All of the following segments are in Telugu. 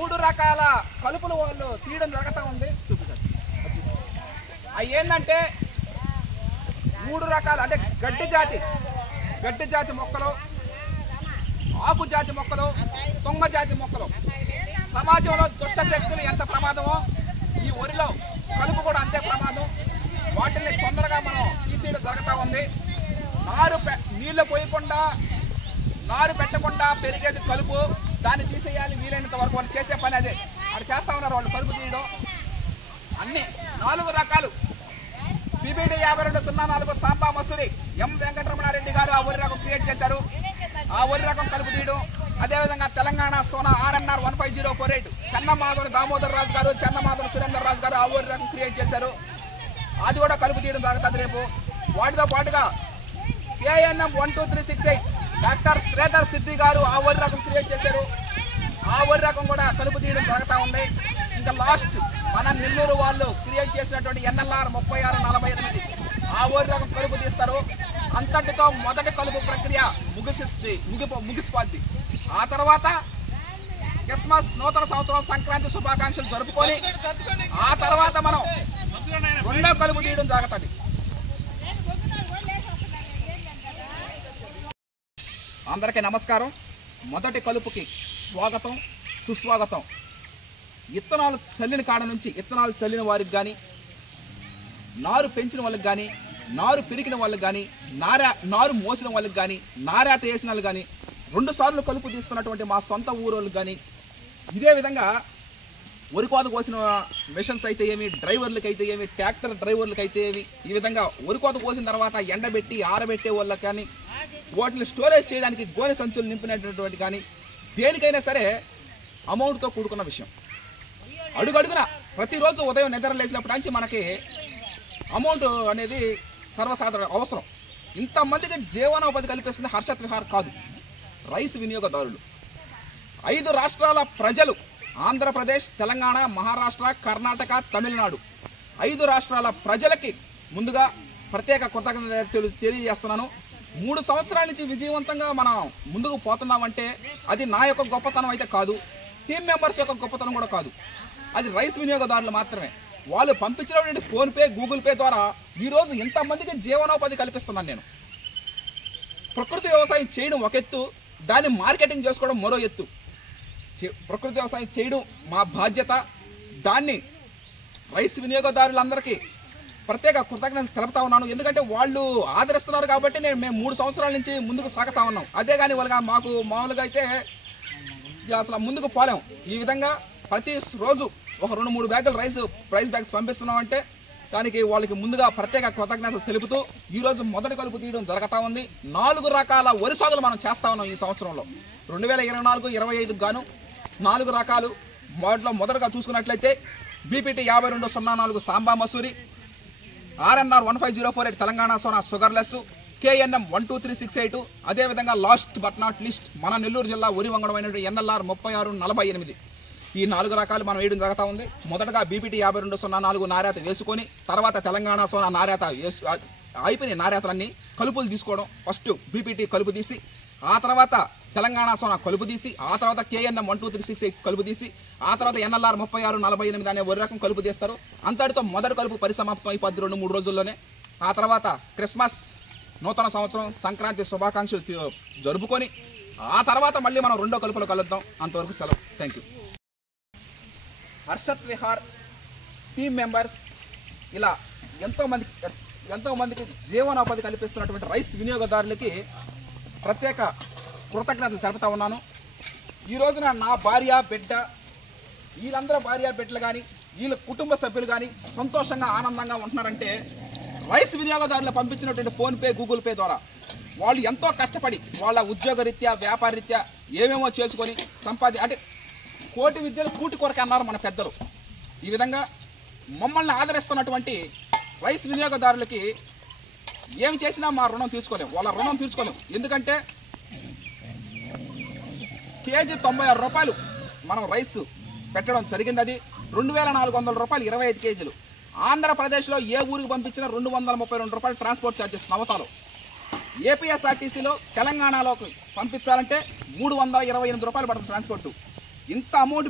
3 రకాల కలుపులు వాళ్ళు తీయడం జరుగుతూ ఉంది. చూపించండి. అవి ఏంటంటే 3 రకాలు, అంటే గడ్డి జాతి మొక్కలు, ఆకు జాతి మొక్కలు, తుంగ జాతి మొక్కలు. సమాజంలో దుష్ట శక్తులు ఎంత ప్రమాదమో ఈ వరిలో కలుపు కూడా అంతే ప్రమాదం. వాటిని తొందరగా మనం తీసేయడం జరుగుతూ ఉంది. నీళ్లు పోయకుండా, నారు పెట్టకుండా పెరిగేది కలుపు. దాన్ని తీసేయాలి వీలైనంత వరకు. వాళ్ళు చేసే పని అదే. అది చేస్తా ఉన్నారు వాళ్ళు, కలుపు తీయడం. అన్ని 4 రకాలు PBD 5204 సాంబా మసూరి ఎం వెంకటరమణారెడ్డి గారు ఆ వరి రకం క్రియేట్ చేశారు. ఆ వరి రకం కలుపు తీయడం. అదేవిధంగా తెలంగాణ సోనా RNR 15048 చెన్నమాధవ దామోదర్ రాజు గారు, చెన్నమాధవ సురేందర్ రాజు గారు ఆ వరి రకం క్రియేట్ చేశారు. అది కూడా కలుపు తీయడం జరుగుతుంది రేపు. వాటితో పాటుగా KNM 12368 డాక్టర్ శ్రీధర్ సిద్ధి గారు ఆ వరి రకం క్రియేట్ చేశారు. ఆ వరి రకం కూడా కలుపు తీయడం జరుగుతూ ఉంది. ఇంకా లాస్ట్ మన నెల్లూరు వాళ్ళు క్రియేట్ చేసినటువంటి NLR 3648 ఆ వరి రకం కలుపు తీస్తారు. అంతటితో మొదటి కలుపు ప్రక్రియ ముగిసిపోద్ది. ఆ తర్వాత క్రిస్మస్, నూతన సంవత్సరం, సంక్రాంతి శుభాకాంక్షలు జరుపుకొని ఆ తర్వాత మనం 2వ కలుపు తీయడం జరుగుతుంది. అందరికీ నమస్కారం. మొదటి కలుపుకి స్వాగతం, సుస్వాగతం. ఇత్తనాలు చల్లిన కాడ నుంచి, ఇత్తనాలు చల్లిన వారికి కానీ, నారు పెంచిన వాళ్ళకి కానీ, నారు పెరిగిన వాళ్ళకి కానీ, నారు మోసిన వాళ్ళకి కానీ, నారేత వేసిన వాళ్ళు కానీ, 2 సార్లు కలుపు తీస్తున్నటువంటి మా సొంత ఊరోళ్ళకి కానీ, ఇదే విధంగా వరి కోత కోసిన మిషన్స్ అయితే ఏమి, డ్రైవర్లకి అయితే ఏమి, ట్రాక్టర్ డ్రైవర్లకి అయితే ఏమి, ఈ విధంగా వరి కోత కోసిన తర్వాత ఎండబెట్టి ఆరబెట్టే వాళ్ళకి కానీ, వాటిని స్టోరేజ్ చేయడానికి గోనె సంచులు నింపినటువంటి కానీ, దేనికైనా సరే అమౌంట్తో కూడుకున్న విషయం. అడుగడుగున ప్రతిరోజు ఉదయం నిద్ర లేచినప్పటి నుంచి మనకి అమౌంట్ అనేది సర్వసాధారణ అవసరం. ఇంతమందికి జీవనోపాధి కల్పిస్తుంది హర్షత్ విహార్ కాదు, రైస్ వినియోగదారులు. 5 రాష్ట్రాల ప్రజలు, ఆంధ్రప్రదేశ్, తెలంగాణ, మహారాష్ట్ర, కర్ణాటక, తమిళనాడు, 5 రాష్ట్రాల ప్రజలకి ముందుగా ప్రత్యేక కృతజ్ఞతలు తెలియజేస్తున్నాను. 3 సంవత్సరాల నుంచి విజయవంతంగా మనం ముందుకు పోతున్నామంటే అది నా యొక్క గొప్పతనం అయితే కాదు, టీం మెంబర్స్ యొక్క గొప్పతనం కూడా కాదు. అది రైస్ వినియోగదారులు మాత్రమే. వాళ్ళు పంపించినటువంటి ఫోన్పే, గూగుల్ పే ద్వారా ఈరోజు ఇంతమందికి జీవనోపాధి కల్పిస్తున్నాను నేను. ప్రకృతి వ్యవసాయం చేయడం ఒక ఎత్తు, దాన్ని మార్కెటింగ్ చేసుకోవడం మరో ఎత్తు. ప్రకృతి వ్యవసాయం చేయడం మా బాధ్యత. దాన్ని రైస్ వినియోగదారులందరికీ ప్రత్యేక కృతజ్ఞతలు తెలుపుతా ఉన్నాను. ఎందుకంటే వాళ్ళు ఆదరిస్తున్నారు కాబట్టి మేము 3 సంవత్సరాల నుంచి ముందుకు సాగుతా ఉన్నాం. అదే కానీ వాళ్ళగా మాకు మామూలుగా అయితే అసలు ముందుకు పోలేము. ఈ విధంగా ప్రతి రోజు ఒక 2-3 బ్యాగులు రైస్ బ్యాగ్స్ పంపిస్తున్నాం అంటే దానికి వాళ్ళకి ముందుగా ప్రత్యేక కృతజ్ఞతలు తెలుపుతూ ఈరోజు మొదటి కలుపు తీయడం జరుగుతూ ఉంది. 4 రకాల వరి సాగులు మనం చేస్తా ఉన్నాం ఈ సంవత్సరంలో. 2024-25 గాను 4 రకాలు. వాటిలో మొదటగా చూసుకున్నట్లయితే BPT 5204 Samba Masuri, RNR 15048 Telangana Sona sugarless, KNM 12368, అదేవిధంగా లాస్ట్ బట్ నాట్ లీస్ట్ మన నెల్లూరు జిల్లా వరి వంగడమైనటువంటి NLR 3648. ఈ 4 రకాలు మనం వేయడం జరుగుతూ ఉంది. మొదటగా BPT 5204 నారేత వేసుకొని, తర్వాత తెలంగాణ సోనా నారేత అయిపోయిన నారేతలన్నీ కలుపులు తీసుకోవడం. ఫస్ట్ BPT కలుపు తీసి, ఆ తర్వాత తెలంగాణ సోనా కలుపు తీసి, ఆ తర్వాత KNM 12368 కలుపు తీసి, ఆ తర్వాత NLR 3648 అనే వరి రకం కలుపు తీస్తారు. అంతటితో మొదటి కలుపు పరిసమాప్తం అయిపోద్ది 2-3 రోజుల్లోనే. ఆ తర్వాత క్రిస్మస్, నూతన సంవత్సరం, సంక్రాంతి శుభాకాంక్షలు జరుపుకొని ఆ తర్వాత మళ్ళీ మనం 2వ కలుపులో కలుద్దాం. అంతవరకు సెలవు. Thank you. Harshad Vihar team members ఇలా ఎంతోమందికి జీవనోపాధి కల్పిస్తున్నటువంటి రైస్ వినియోగదారులకి ప్రత్యేక కృతజ్ఞతలు తెలుపుతా ఉన్నాను. ఈ రోజున నా భార్య, బిడ్డ, వీళ్ళందరూ భార్య బిడ్డలు కానీ, వీళ్ళ కుటుంబ సభ్యులు కానీ సంతోషంగా, ఆనందంగా ఉంటున్నారంటే రైస్ వినియోగదారులు పంపించినటువంటి ఫోన్పే, గూగుల్ పే ద్వారా. వాళ్ళు ఎంతో కష్టపడి వాళ్ళ ఉద్యోగ రీత్యా, వ్యాపార రీత్యా ఏమేమో చేసుకొని అంటే కోటి విద్యలు కూటి కొరకే అన్నారు మన పెద్దలు. ఈ విధంగా మమ్మల్ని ఆదరిస్తున్నటువంటి రైస్ వినియోగదారులకి ఏమి చేసినా మా రుణం తీర్చుకోలేము, వాళ్ళ రుణం తీర్చుకోలేము. ఎందుకంటే కేజీ 96 రూపాయలు మనం రైస్ పెట్టడం జరిగింది. అది 2400 రూపాయలు 25 కేజీలు. ఆంధ్రప్రదేశ్లో ఏ ఊరికి పంపించినా 232 రూపాయలు ట్రాన్స్పోర్ట్ ఛార్జెస్ నవతాలో. ఏపీఎస్ఆర్టీసీలో తెలంగాణలోకి పంపించాలంటే 328 రూపాయలు పడుతుంది ట్రాన్స్పోర్టు. ఇంత అమౌంట్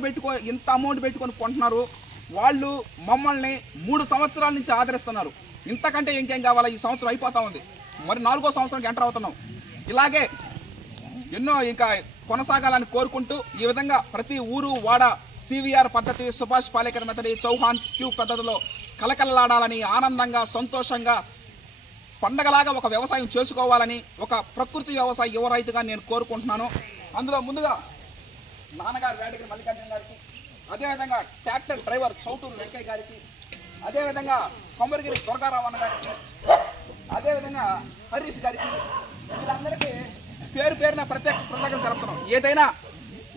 పెట్టుకొని కొంటున్నారు. వాళ్ళు మమ్మల్ని 3 సంవత్సరాల నుంచి ఆదరిస్తున్నారు. ఇంతకంటే ఇంకేం కావాలా? ఈ సంవత్సరం అయిపోతా ఉంది, మరి 4వ సంవత్సరానికి ఎంటర్ అవుతున్నాం. ఇలాగే ఎన్నో ఇంకా కొనసాగాలని కోరుకుంటూ ఈ విధంగా ప్రతి ఊరు వాడ సివిఆర్ పద్ధతి, సుభాష్ పాలేకర్ మెథడి, చౌహాన్ ట్యూబ్ పద్ధతిలో కలకలలాడాలని, ఆనందంగా సంతోషంగా పండగలాగా ఒక వ్యవసాయం చేసుకోవాలని, ఒక ప్రకృతి వ్యవసాయ యువ రైతుగా నేను కోరుకుంటున్నాను. అందులో ముందుగా నాన్నగారు వేటగిరి మల్లికార్జున గారికి, అదేవిధంగా ట్రాక్టర్ డ్రైవర్ చౌటూరు వెంకయ్య గారికి, అదేవిధంగా కొమ్మరిగిరి దుర్గారావణ గారికి, అదేవిధంగా హరీష్ గారికి, వీళ్ళందరికీ పేరు పేరున ప్రత్యేక కృతజ్ఞతలు తెలుపుతున్నాం. ఏదైనా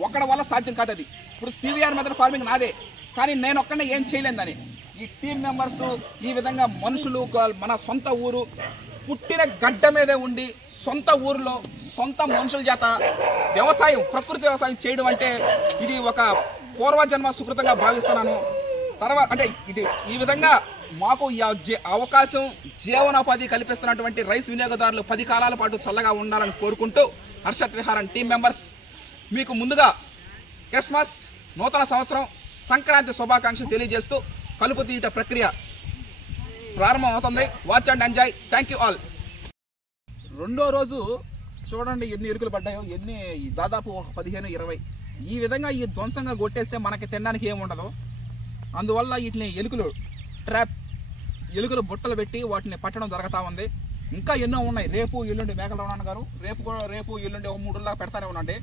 ఒక్కడి వల్ల సాధ్యం కాదు. అది ఇప్పుడు సివిఆర్ మెథడ్ ఫార్మింగ్ నాదే, కానీ నేను ఒక్కడే ఏం చేయలేదని ఈ టీం మెంబర్స్, ఈ విధంగా మనుషులు, మన సొంత ఊరు పుట్టిన గడ్డ మీదే ఉండి సొంత ఊరిలో సొంత మనుషుల చేత వ్యవసాయం, ప్రకృతి వ్యవసాయం చేయడం అంటే ఇది ఒక పూర్వజన్మ సుకృతంగా భావిస్తున్నాను. తర్వాత అంటే ఈ విధంగా మాకు ఈ అవకాశం, జీవనోపాధి కల్పిస్తున్నటువంటి రైస్ వినియోగదారులు 10 కాలాల పాటు చల్లగా ఉండాలని కోరుకుంటూ హర్షత్ విహారం టీం మెంబర్స్ మీకు ముందుగా క్రిస్మస్, నూతన సంవత్సరం, సంక్రాంతి శుభాకాంక్షలు తెలియజేస్తూ కలుపు తీయట ప్రక్రియ ప్రారంభం అవుతుంది. Watch and enjoy. Thank you all. రెండో రోజు చూడండి ఎన్ని ఎరుకులు పడ్డాయో, దాదాపు 15-20 ఈ విధంగా ఈ ధ్వంసంగా కొట్టేస్తే మనకి తినడానికి ఏముండదు. అందువల్ల వీటిని ఎలుకలు బుట్టలు పెట్టి వాటిని పట్టడం జరుగుతూ ఉంది. ఇంకా ఎన్నో ఉన్నాయి. రేపు ఎల్లుండి మేకల రమణ గారు రేపు ఎల్లుండి 3 రోజులు పెడతానే ఉండండి.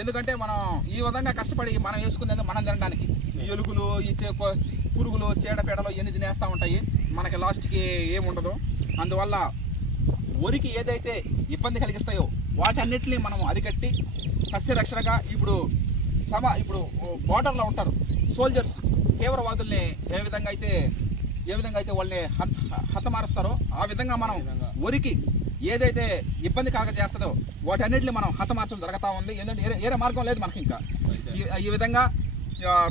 ఎందుకంటే మనం ఈ విధంగా కష్టపడి మనం వేసుకునేది మనం తినడానికి. ఎలుకలు, ఈ పురుగులు, చీడపీడలు ఎన్ని తినేస్తూ ఉంటాయి, మనకి లాస్ట్కి ఏముండదు. అందువల్ల వరికి ఏదైతే ఇబ్బంది కలిగిస్తాయో వాటన్నిటిని మనం అరికట్టి సస్యరక్షణగా ఇప్పుడు బోర్డర్లో ఉంటారు సోల్జర్స్, తీవ్రవాదుల్ని ఏ విధంగా అయితే వాళ్ళని హతమారుస్తారో ఆ విధంగా మనం వరికి ఏదైతే ఇబ్బంది కలగ చేస్తుందో వాటన్నిటిని మనం హతమార్చడం జరుగుతూ ఉంది. ఎందుకంటే వేరే మార్గం లేదు మనకి. ఇంకా ఈ విధంగా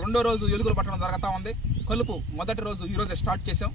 రెండో రోజు ఎలుకలు పట్టడం జరుగుతూ ఉంది. కలుపు మొదటి రోజు ఈరోజే స్టార్ట్ చేసాం.